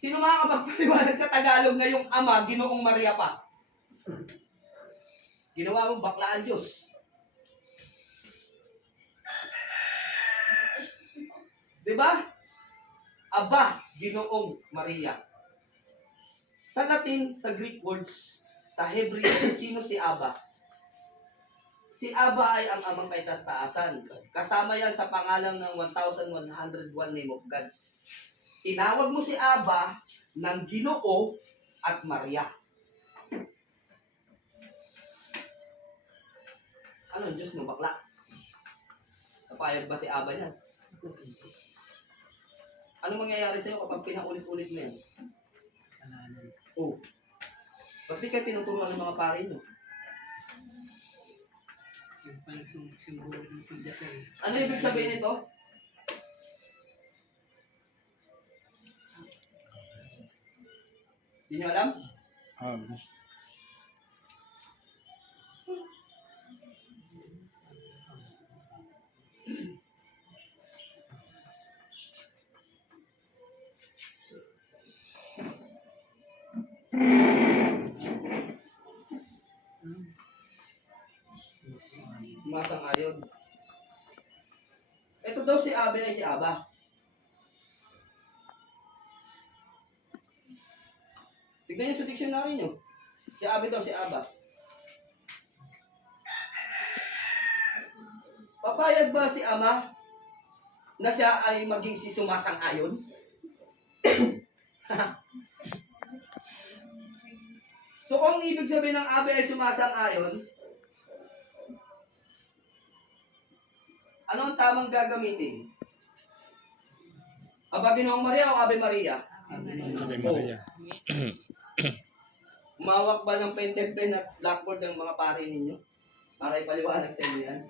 Sino makakapagpaliwanag sa Tagalog na yung ama, ginoong Maria pa? Ginawa mong baklaan Diyos. Di ba? Aba, ginoong Maria. Sa Latin, sa Greek words, sa Hebrew, sino si Aba? Si Aba ay ang amang kaitas-taasan. Kasama yan sa pangalan ng 1101 name of gods. Tinawag mo si Aba ng Ginoo at Maria. Ano ang Diyos mo, bakla? Napayag ba si Aba niyan? Ano mangyayari sa'yo kapag pinaulit-ulit mo yan? Kasalanan. Oh. Ba't di ka tinuturuan ng mga pare mo? Yung parang sim- simbolo ng pagdasal. Ano ibig sabihin nito? Hindi nyo alam? Um, Susunod. Masang-ayon. Ito daw si Abe ay si Aba. Tignan niyo sa dictionary niyo. Si Abe daw si Aba. Papayag ba si Ama na siya ay maging si sumasang-ayon? so kung ibig sabihin ng Abe ay sumasang-ayon, Ano ang tamang gagamitin? Aba Ginoong Maria o Ave Maria? Ave Maria. Umawak ba ng pentel pen at blackboard ng mga pare ninyo? Para ipaliwanag sa inyo yan?